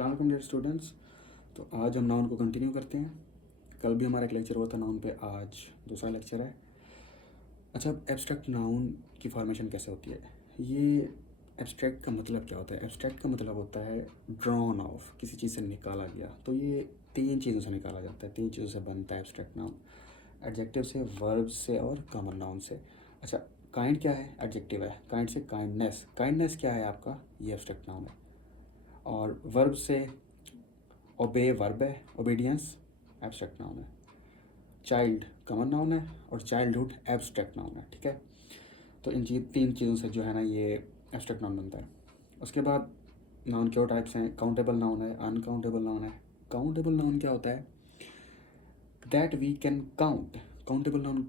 अस्सलाम वालेकुम dear students. तो आज हम नाउन को कंटिन्यू करते हैं। कल भी हमारा एक लेक्चर हुआ था नाउन पे, आज दूसरा लेक्चर है। अच्छा, एब्स्ट्रैक्ट नाउन की फॉर्मेशन कैसे होती है? ये एब्स्ट्रैक्ट का मतलब क्या होता है? एब्स्ट्रैक्ट का मतलब होता है ड्रॉन ऑफ, किसी चीज़ से निकाला गया। तो ये तीन चीज़ों से निकाला जाता है, तीन चीज़ों से बनता है एब्स्ट्रैक्ट नाउन। एडजेक्टिव से, वर्ब से और कॉमन नाउन से। अच्छा, काइंड क्या है? एडजेक्टिव है। काइंड से काइंडनेस, काइंडनेस क्या है आपका? ये एब्स्ट्रैक्ट नाउन है। और वर्ब से ओबे वर्ब है, ओबीडियंस एब्स्ट्रैक्ट नाउन है। चाइल्ड कॉमन नाउन है और चाइल्डहुड एब्स्ट्रैक्ट नाउन है। ठीक है, तो इन तीन चीज़ों से जो है ना ये एब्स्ट्रैक्ट नाउन बनता है। उसके बाद नाउन के और टाइप्स हैं। काउंटेबल नाउन है, अनकाउंटेबल नाउन है। काउंटेबल नाउन क्या होता है? That we can count. Countable noun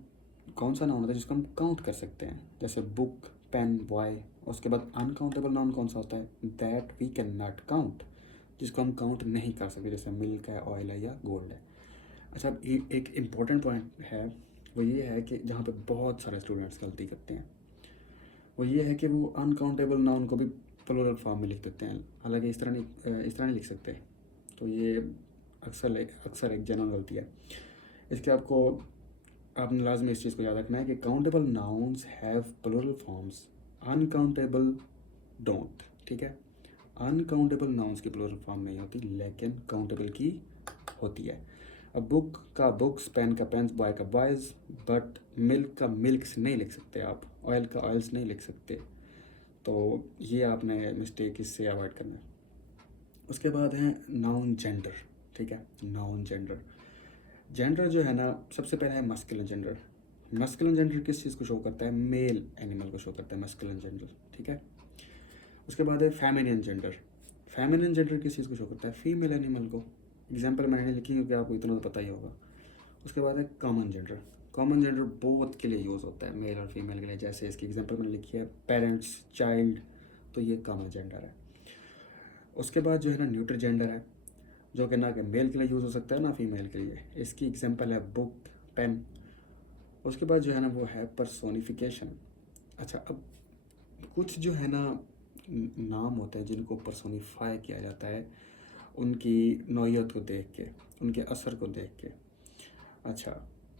कौन सा नाउन होता है जिसको हम काउंट कर सकते हैं, जैसे बुक, पेन, बॉय। उसके बाद अनकाउंटेबल नाउन कौन सा होता है? That we can not count, जिसको हम काउंट नहीं कर सकते, जैसे मिल्क है, ऑयल है या गोल्ड है। अच्छा, अब एक इम्पॉर्टेंट पॉइंट है, वो ये है कि जहाँ पे बहुत सारे स्टूडेंट्स गलती करते हैं, वो ये है कि वो अनकाउंटेबल नाउन को भी प्लूरल फॉर्म में लिख देते हैं। हालांकि इस तरह नहीं लिख सकते। तो ये अक्सर एक जनरल गलती है। इसके आपने लाजमी इस चीज़ को याद रखना है कि countable nouns have plural forms, uncountable don't. ठीक है, अनकाउंटेबल नाउन्स की प्लूरल फॉर्म नहीं होती, लेकिन काउंटेबल की होती है। अब बुक का बुक्स, पेन का पेन्स, बॉय का बॉयज़, बट मिल्क का मिल्क्स नहीं लिख सकते आप, ऑयल का ऑयल्स नहीं लिख सकते। तो ये आपने मिस्टेक इससे अवॉइड करना है। उसके बाद है नाउन जेंडर। ठीक है, नाउन जेंडर। जेंडर जो है ना, सबसे पहले है मस्कुलिन जेंडर। मस्कुलिन जेंडर किस चीज़ को शो करता है? मेल एनिमल को शो करता है मस्कुलिन जेंडर। ठीक है, उसके बाद है फेमिनिन जेंडर। फेमिनिन जेंडर किस चीज़ को शो करता है? फीमेल एनिमल को। एग्जाम्पल मैंने लिखी क्योंकि आपको इतना तो पता ही होगा। उसके बाद है common gender. Common gender both के लिए यूज़ होता है, मेल और फीमेल के लिए। जैसे इसकी एग्जाम्पल मैंने लिखी है पेरेंट्स, चाइल्ड, तो ये कॉमन जेंडर है। उसके बाद जो है ना न्यूट्रल जेंडर है, जो कि ना कि मेल के लिए यूज़ हो सकता है ना फीमेल के लिए। इसकी एग्जाम्पल है बुक, पेन। उसके बाद जो है ना वो है पर्सोनिफिकेशन। अच्छा, अब कुछ जो है ना नाम होते हैं जिनको पर्सोनिफाई किया जाता है उनकी नौइयत को देख के, उनके असर को देख के। अच्छा,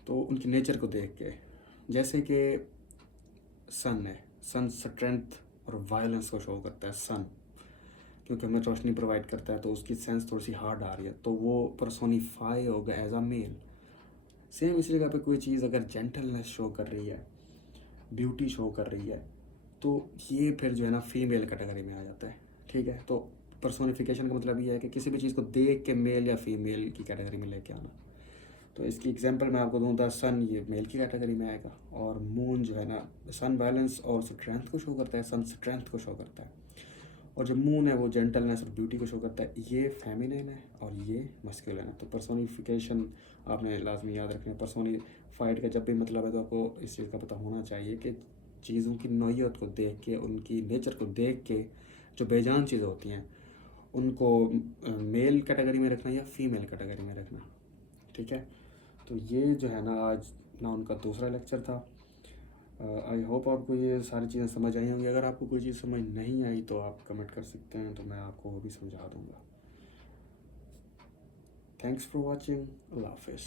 तो उनकी नेचर को देख के, जैसे कि सन है, सन स्ट्रेंथ और वायलेंस को शो करता है। सन क्योंकि हमें रोशनी प्रोवाइड करता है, तो उसकी सेंस थोड़ी सी हार्ड आ रही है, तो वो पर्सोनिफाई होगा एज अ मेल। सेम इसी जगह पे कोई चीज़ अगर जेंटलनेस शो कर रही है, ब्यूटी शो कर रही है, तो ये फिर जो है ना फीमेल कैटेगरी में आ जाता है। ठीक है, तो पर्सोनिफिकेशन का मतलब ये है कि किसी भी चीज़ को देख के मेल या फीमेल की कैटेगरी में लेके आना। तो इसकी एग्जांपल मैं आपको दूँ तो सन ये मेल की कैटेगरी में आएगा, और मून जो है ना, सन बैलेंस और स्ट्रेंथ को शो करता है, सन स्ट्रेंथ को शो करता है। और जो मून है वो जेंटलनेस और ब्यूटी को शो करता है। ये फेमिनिन है और ये मस्कुलिन है। तो पर्सोनिफिकेशन आपने लाजमी याद रखना है। पर्सोनिफाइड का जब भी मतलब है तो आपको इस चीज़ का पता होना चाहिए कि चीज़ों की नौइयत को देख के, उनकी नेचर को देख के, जो बेजान चीज़ें होती हैं उनको मेल कैटेगरी में रखना या फीमेल कैटेगरी में रखना। ठीक है, तो ये जो है ना आज ना उनका दूसरा लेक्चर था। आई होप आपको ये सारी चीज़ें समझ आई होंगी। अगर आपको कोई चीज़ समझ नहीं आई तो आप कमेंट कर सकते हैं, तो मैं आपको वो भी समझा दूँगा। Thanks for watching. अल्लाह हाफिज़।